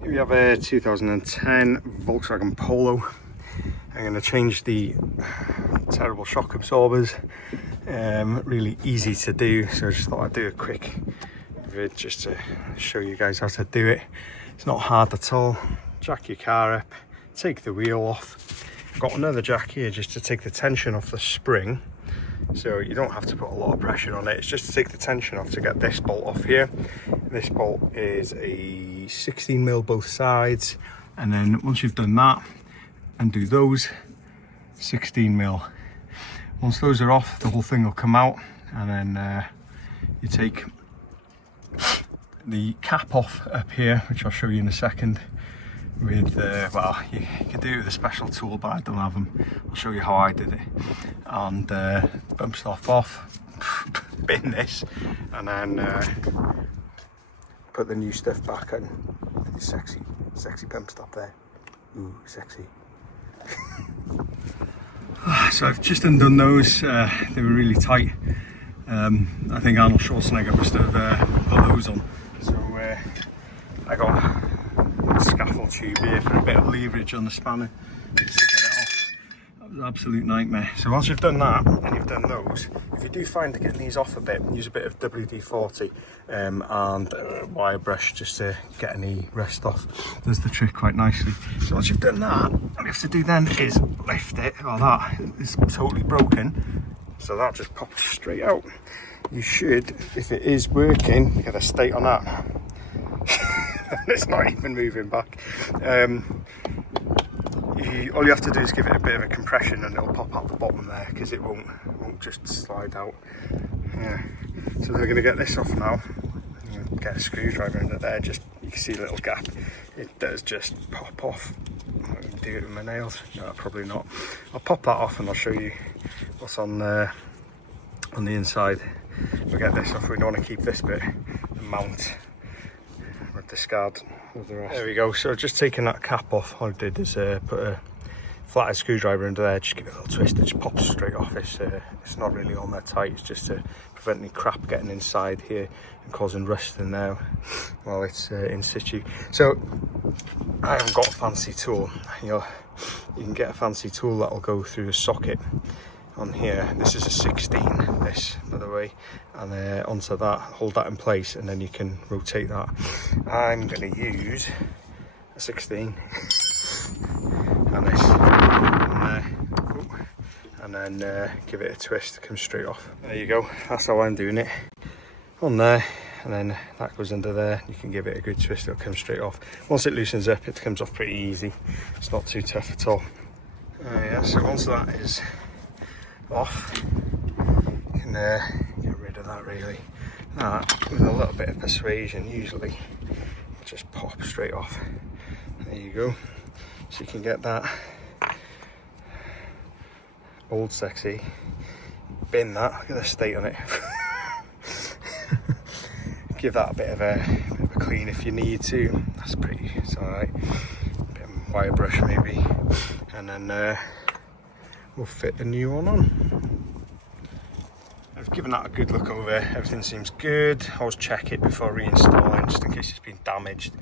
Here we have a 2010 Volkswagen Polo. I'm going to change the terrible shock absorbers. Really easy to do, so I just thought I'd do a quick vid just to show you guys how to do it. It's not hard at all. Jack your car up, take the wheel off. I've got another jack here just to take the tension off the spring, so you don't have to put a lot of pressure on it. It's just to take the tension off to get this bolt off here. This bolt is a 16mm both sides, and then once you've done that, undo those 16mm. Once those are off, the whole thing will come out, and then you take the cap off up here, which I'll show you in a second, with well, you can do it with a special tool, but I don't have them. I'll show you how I did it. And bump stuff off, bin this, and then put the new stuff back on. Sexy bump stop there. Ooh, sexy. So I've just undone those. They were really tight. I think Arnold Schwarzenegger must have put those on. So I got a scaffold tube here for a bit of leverage on the spanner just to get it off. That was an absolute nightmare. So once you've done that and you've done those, if you do find getting these off a bit, use a bit of WD-40 and wire brush just to get any rust off. Does the trick quite nicely. So once you've done that, what you have to do then is lift it. Oh, that is totally broken. So that just pops straight out. You should, if it is working, get a state on that. It's not even moving back. All you have to do is give it a bit of a compression and it'll pop out the bottom there, because it won't just slide out. Yeah. So we're going to get this off now. Get a screwdriver under there, just you can see a little gap. It does just pop off. I can do it with my nails. No, probably not. I'll pop that off and I'll show you what's on the inside. We'll get this off. We don't want to keep this bit, the mount. We'll discard with the rest. There we go. So just taking that cap off, all I did is put a flathead screwdriver under there, just give it a little twist, it just pops straight off. It's not really on there tight, it's just to prevent any crap getting inside here and causing rust in there while it's in situ. So I haven't got a fancy tool. You can get a fancy tool that'll go through the socket on here. This is a 16, this, by the way, and onto that, hold that in place, and then you can rotate that. I'm going to use a 16 and this and then give it a twist to come straight off. There you go, that's how I'm doing it. On there, and then that goes under there. You can give it a good twist, it'll come straight off. Once it loosens up, it comes off pretty easy. It's not too tough at all. Yeah, so once that is off, you can get rid of that really. That, with a little bit of persuasion, usually just pop straight off. There you go. So you can get that old sexy, bin that, look at the state on it. Give that a bit of a clean if you need to. That's pretty, it's alright. Bit of wire brush maybe, and then we'll fit the new one on. I've given that a good look over, everything seems good. I always check it before reinstalling just in case it's been damaged.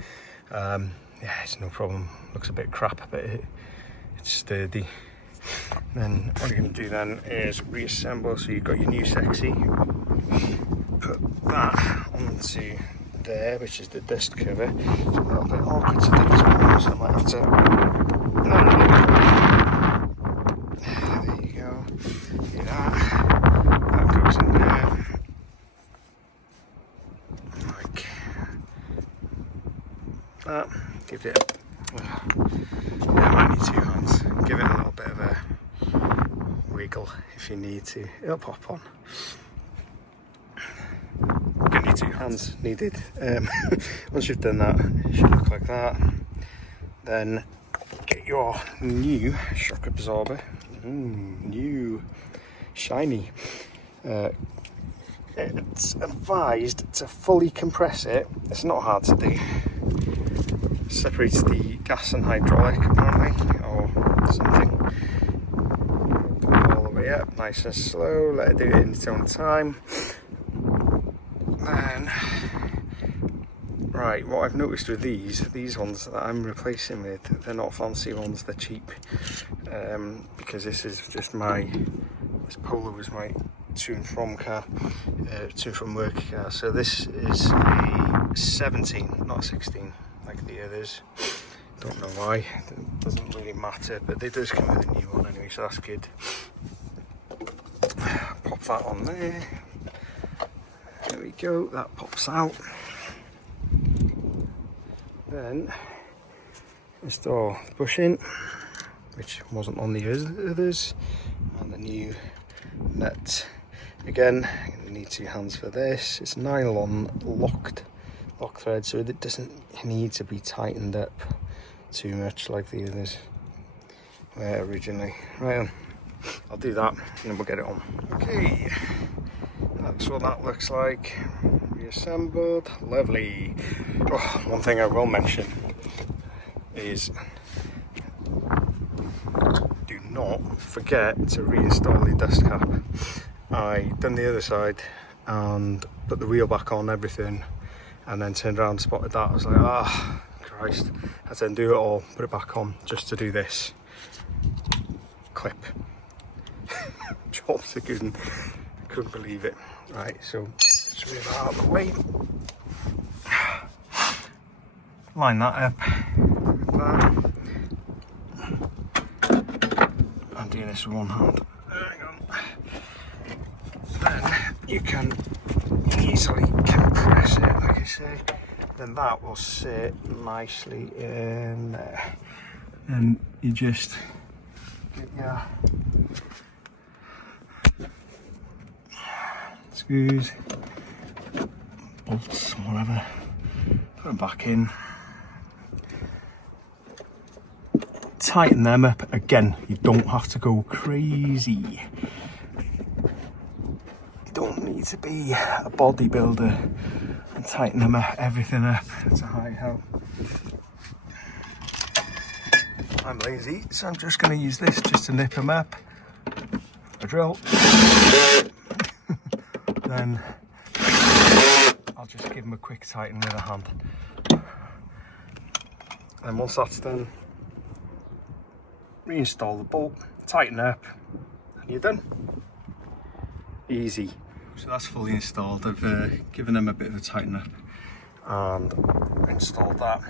Yeah, it's no problem, looks a bit crap, but it's sturdy. Then what you're going to do then is reassemble. So you've got your new sexy, put that onto there, which is the dust cover. It's a little bit awkward to do this one, so I might have to, there you go, do that goes in there, like that. Give it, yeah, I might need two hands. Give it a little bit of a wiggle if you need to. It'll pop on. Gonna need two hands needed. Once you've done that, it should look like that. Then get your new shock absorber. New, shiny. It's advised to fully compress it. It's not hard to do. Separates the gas and hydraulic apparently, or something. Put it all the way up, nice and slow, let it do it in its own time. Then Right, what I've noticed with these ones that I'm replacing with, they're not fancy ones, they're cheap. Because this is just this Polo was my to and from car, to and from work car. So this is a 17, not 16 like the others. Don't know why, it doesn't really matter, but it does come with a new one anyway, so that's good. Pop that on there. There we go, that pops out. Then install the bushing, which wasn't on the others, and the new nut. Again, you need 2 hands for this. It's nylon lock thread, so it doesn't need to be tightened up too much like the others were originally. Right on, I'll do that and then we'll get it on. Okay, that's what that looks like. Reassembled, lovely. Oh, one thing I will mention is do not forget to reinstall the dust cap. I done the other side and put the wheel back on, everything, and then turned around and spotted that. I was like, ah, Christ. I had to undo it all, put it back on just to do this clip. Jobs again. Couldn't believe it. Right, so just move that out of the way. Line that up. I'm doing this with one hand. Hang on. Then you can easily compress it, like I say. Then that will sit nicely in there. And you just get your screws, bolts, whatever, put them back in. Tighten them up. Again, you don't have to go crazy. You don't need to be a bodybuilder and tighten them up, everything up to high help. I'm lazy, so I'm just going to use this just to nip them up. A drill. Then I'll just give them a quick tighten with a hand. And once that's done, reinstall the bolt, tighten up, and you're done. Easy. So that's fully installed. I've given them a bit of a tighten up and installed that.